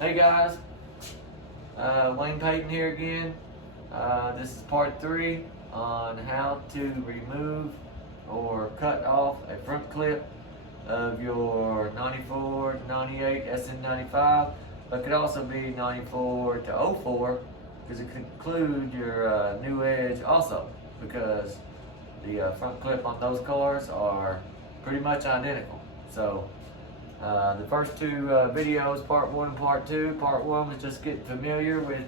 Hey guys, Wayne Payton here again. This is part 3 on how to remove or cut off a front clip of your 94 to 98 sn95, but it could also be 94 to 04 because it could include your new Edge also, because the front clip on those cars are pretty much identical. So the first two videos, part 1 and part 2. Part 1 was just getting familiar with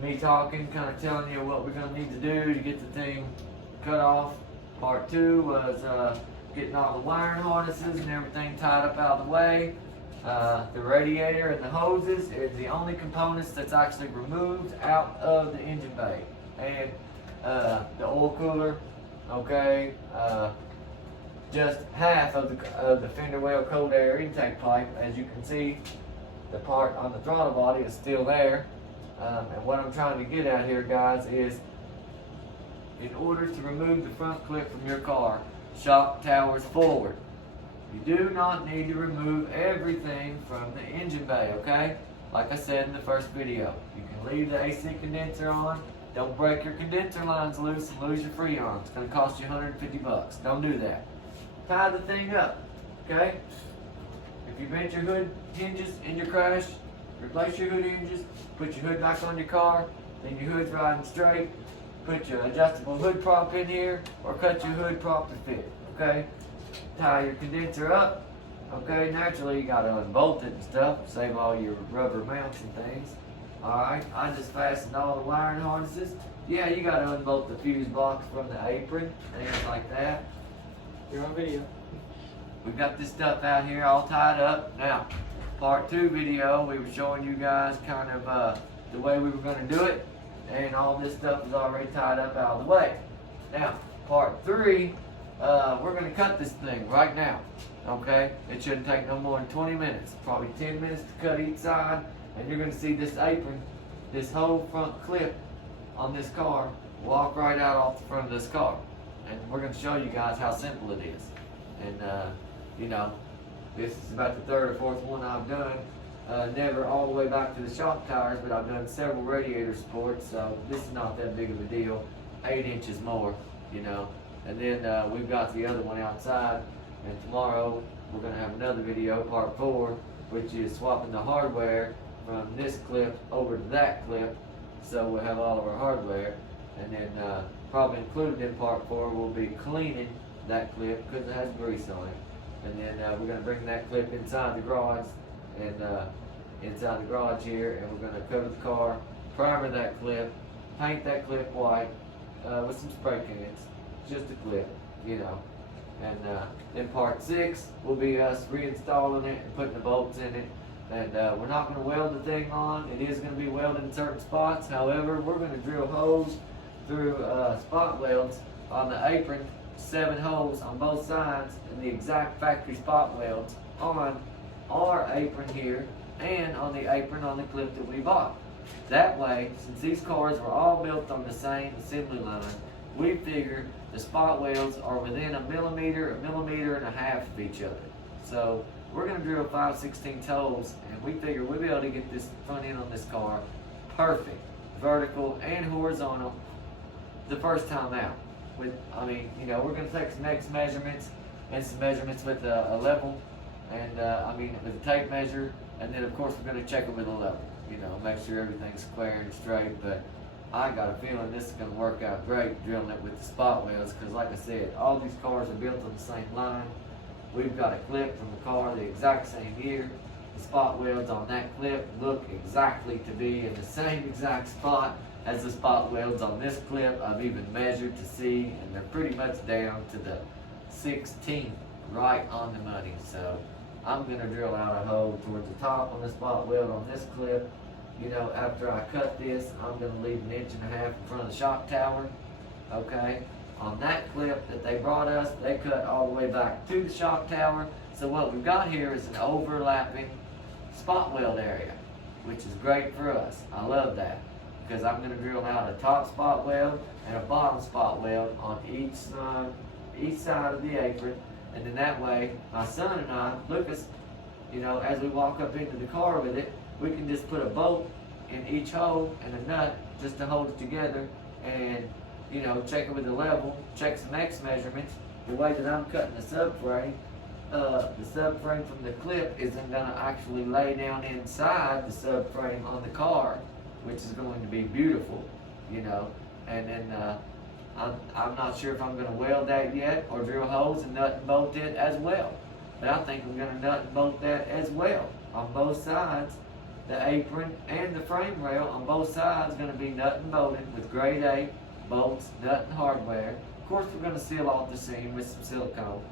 me talking, kind of telling you what we're going to need to do to get the thing cut off. Part 2 was getting all the wiring harnesses and everything tied up out of the way. The radiator and the hoses is the only components that's actually removed out of the engine bay. And the oil cooler, okay, just half of the fender well cold air intake pipe. As you can see, the part on the throttle body is still there. And what I'm trying to get at here, guys, is in order to remove the front clip from your car, shock towers forward, you do not need to remove everything from the engine bay, okay? Like I said in the first video, you can leave the AC condenser on. Don't break your condenser lines loose and lose your freon. It's going to cost you 150 bucks. Don't do that. Tie the thing up, okay? If you bent your hood hinges in your crash, replace your hood hinges, put your hood back on your car, then your hood's riding straight, put your adjustable hood prop in here, or cut your hood prop to fit, okay? Tie your condenser up, okay? Naturally, you gotta unbolt it and stuff, save all your rubber mounts and things. Alright, I just fastened all the wiring harnesses. Yeah, you gotta unbolt the fuse box from the apron, things like that. You're on video. We got this stuff out here all tied up. Now, part 2 video, we were showing you guys kind of the way we were going to do it, and all this stuff is already tied up out of the way. Now, part 3, we're going to cut this thing right now, okay? It shouldn't take no more than 20 minutes, probably 10 minutes to cut each side, and you're going to see this apron, this whole front clip on this car, walk right out off the front of this car. And we're going to show you guys how simple it is. And, you know, this is about the 3rd or 4th one I've done. Never all the way back to the shock tires, but I've done several radiator supports, so this is not that big of a deal. 8 inches more, you know. And then we've got the other one outside, and tomorrow we're going to have another video, part 4, which is swapping the hardware from this clip over to that clip, so we'll have all of our hardware. And then probably included in part 4 will be cleaning that clip because it has grease on it. And then we're going to bring that clip inside the garage, and inside the garage here, and we're going to cover the car, primer that clip, paint that clip white with some spray cans, just a clip, you know. And then part 6 will be us reinstalling it and putting the bolts in it. And we're not going to weld the thing on. It is going to be welded in certain spots. However, we're going to drill holes through spot welds on the apron, 7 holes on both sides, and the exact factory spot welds on our apron here and on the apron on the clip that we bought. That way, since these cars were all built on the same assembly line, we figure the spot welds are within a millimeter and a half of each other. So we're going to drill 5/16 holes, and we figure we'll be able to get this front end on this car perfect, vertical and horizontal, the first time out. I mean, you know, we're going to take some next measurements and some measurements with a level, and with a tape measure, and then of course we're going to check it with a level, you know, make sure everything's square and straight. But I got a feeling this is going to work out great drilling it with the spot welds, because like I said, all these cars are built on the same line. We've got a clip from the car the exact same year. The spot welds on that clip look exactly to be in the same exact spot as the spot welds on this clip. I've even measured to see, and they're pretty much down to the 16th, right on the money. So I'm going to drill out a hole towards the top on the spot weld on this clip. You know, after I cut this, I'm going to leave 1.5 inches in front of the shock tower, okay? On that clip that they brought us, they cut all the way back to the shock tower. So what we've got here is an overlapping spot weld area, which is great for us. I love that, because I'm going to drill out a top spot weld and a bottom spot weld on each side of the apron. And then that way, my son and I, Lucas, you know, as we walk up into the car with it, we can just put a bolt in each hole and a nut just to hold it together, and you know, check it with the level, check some X measurements. The way that I'm cutting the subframe from the clip isn't gonna actually lay down inside the subframe on the car, which is going to be beautiful, you know. And then I'm not sure if I'm gonna weld that yet or drill holes and nut and bolt it as well. But I think I'm gonna nut and bolt that as well on both sides. The apron and the frame rail on both sides going to be nut and bolted with grade A bolts, nut and hardware. Of course, we're going to seal off the seam with some silicone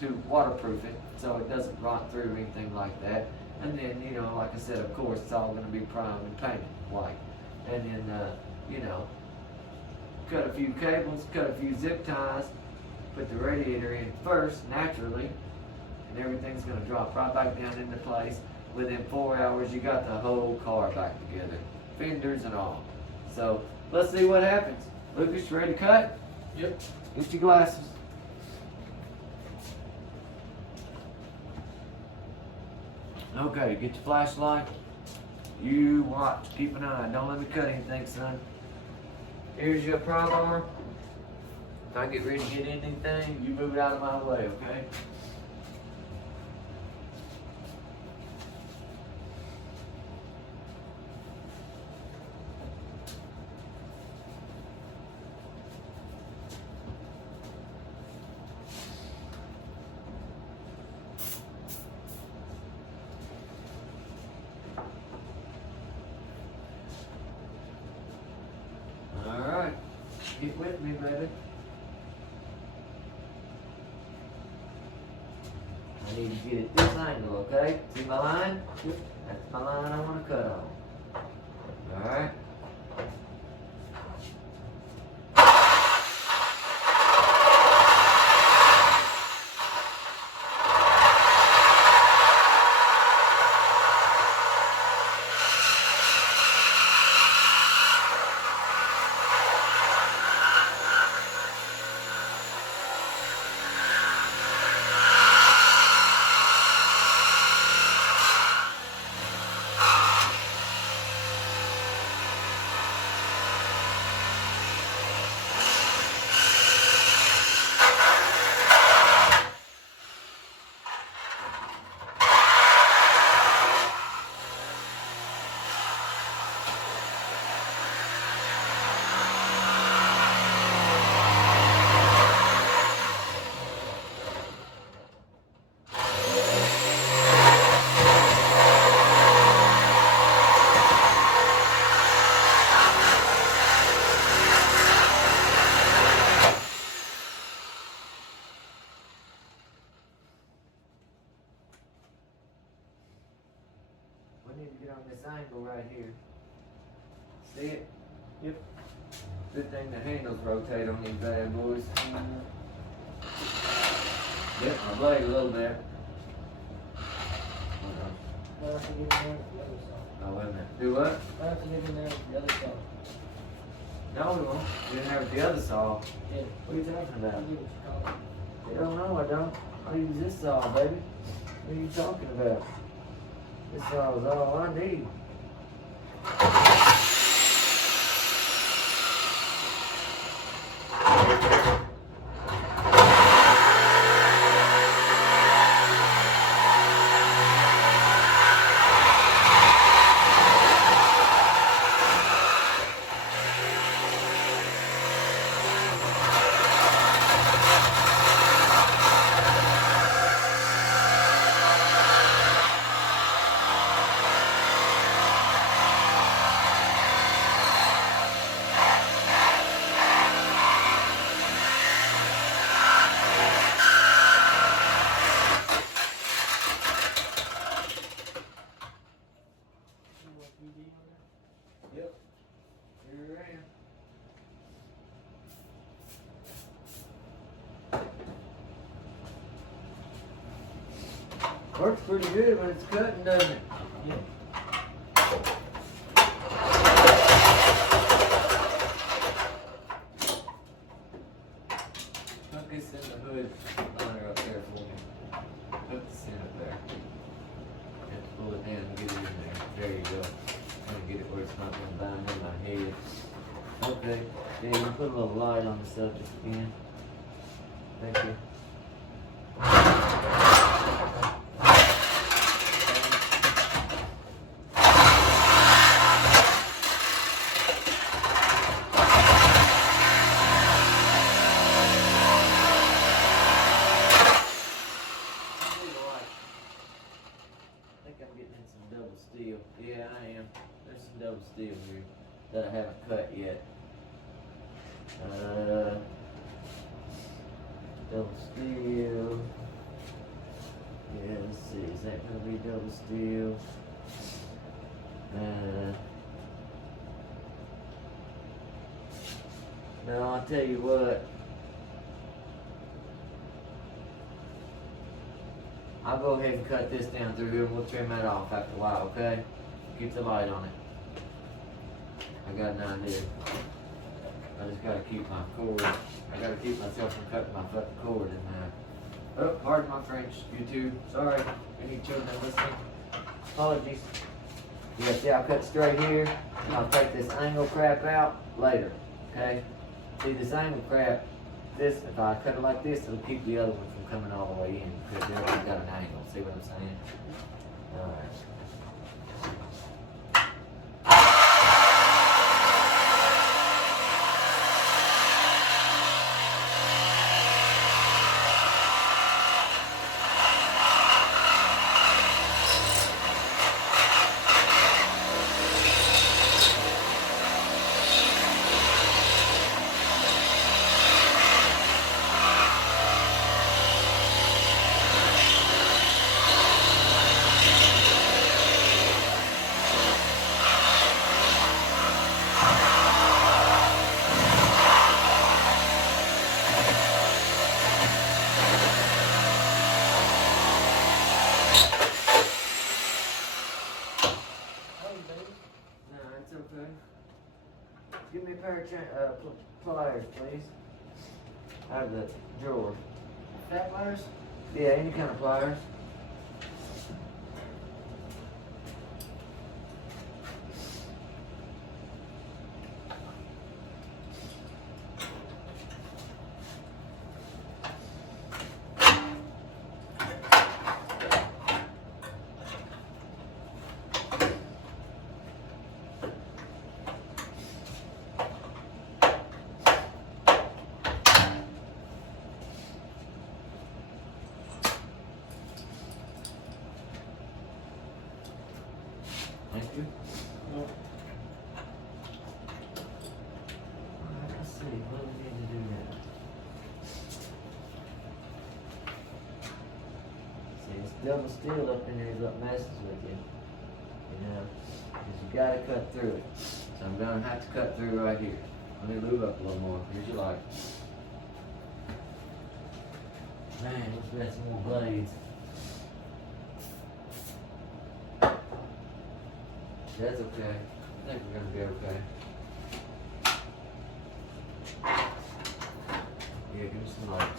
to waterproof it so it doesn't rot through or anything like that. And then, you know, like I said, of course, it's all going to be primed and painted white. And then, you know, cut a few cables, cut a few zip ties, put the radiator in first, naturally, and everything's going to drop right back down into place. Within 4 hours, you got the whole car back together, fenders and all. So let's see what happens. Lucas, you ready to cut? Yep. Get your glasses. Okay, get your flashlight. You watch. Keep an eye. Don't let me cut anything, son. Here's your pry bar. If I get ready to get anything, you move it out of my way, okay? Alright, get with me, baby. I need to get it this angle, okay? See my line? Yep. That's my line I want to cut on. Alright? We need to get on this angle right here. See it? Yep. Good thing the handles rotate on these bad boys. Yep, my blade a little bit. Hold on. I'll have to get in there with the other side. Oh, wait a minute. Do what? I'll have to get in there with the other side. No, we won't. Get in there with the other saw. Yeah. What are you talking about? I'll get what you call it. Hell no, I don't. I use this saw, baby. What are you talking about? This saw is all I need. Yep. Here I am. Works pretty good when it's cutting, doesn't it? Yeah. Put this in the hood liner up there for me. Put this in up there. You have to pull it down and get it in there. There you go. not gonna bind in my head. Okay, yeah, you can put a little light on the subject again. Thank you. Double steel. Yeah, I am. There's some double steel here that I haven't cut yet. Double steel. Yeah, let's see. Is that gonna be double steel? No, I'll tell you what. I'll go ahead and cut this down through here and we'll trim that off after a while, okay? Keep the light on it. I got an idea. I just gotta keep my cord. I gotta keep myself from cutting my fucking cord in half. Oh, pardon my French, YouTube. Sorry, any children listening. Apologies. Yeah, see, I'll cut straight here and I'll take this angle crap out later, okay? See, this angle crap, this, if I cut it like this, it'll keep the other one from coming all the way in because they've got an angle. See what I'm saying? Alright. Give me a pair of pliers, please. Out of the drawer. Fat pliers? Yeah, any kind of pliers. Thank you. Yep. Alright, let's see, what do we need to do now? See, it's double steel up in there is what messes with you. You know, because you gotta cut through it. So I'm gonna have to cut through right here. Let me lube up a little more. Here's your light. Man, let's get some more blades. That's okay. I think we're gonna be okay. Yeah, give me some light.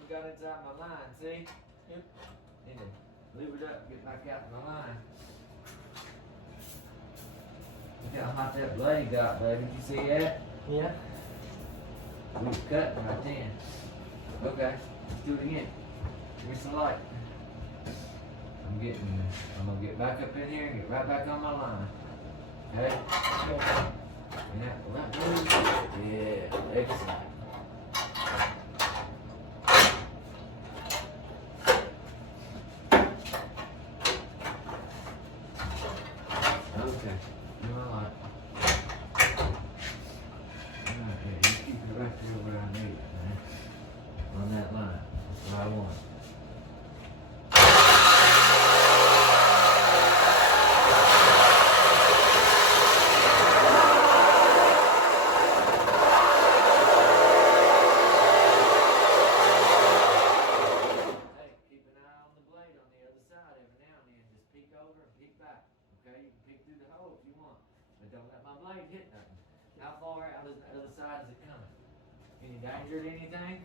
We got inside my line, see? Yep. Need to leave it up, get back out in my line. Look how hot that blade got, baby. Did you see that? Yeah. We was cutting right then. Okay, let's do it again. Give me some light. I'm gonna get back up in here and get right back on my line. Okay? Yeah, well, that moves. Yeah, excellent. Okay, you know what? Alright, yeah, you keep it right there where I need it, man. On that line. That's what I want. Hey, keep an eye on the blade on the other side every now and then. Just peek over and peek back. Okay, you can peek through the hole if you want. But don't let my blade hit nothing. How far out is the other side is it coming? Any danger to anything?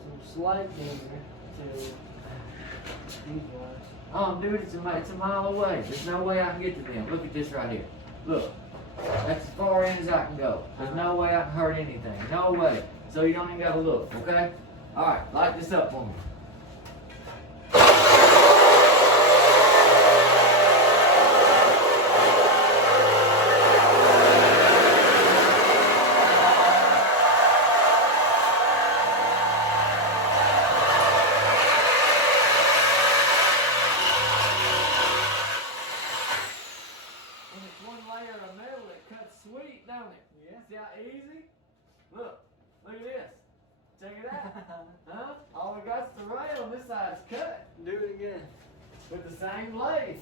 Some slight danger to these ones. Oh, dude, it's a mile away. There's no way I can get to them. Look at this right here. Look. That's as far in as I can go. There's no way I can hurt anything. No way. So you don't even gotta look, okay? Alright, light this up for me. And it's one layer of metal that cuts sweet, don't it? Yeah. See how easy? Look at this. Check it out. Huh? All we got's the rail and this side's cut Do it again. with the same blade.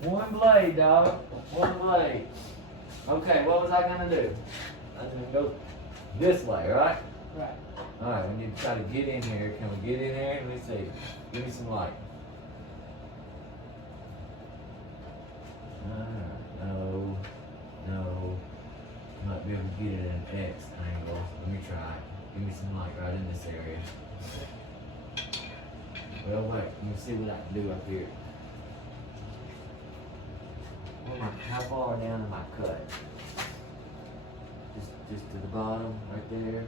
One blade, dog. One blade. Okay, what was I gonna do? I was gonna go this way, right? Right. Alright, we need to try to get in here. Can we get in here? Let me see. Give me some light. No. Might be able to get it at an X angle. Let me try it. Give me some light right in this area. Well, wait. Let me see what I can do up here. How far down am I cut? Just to the bottom, right there.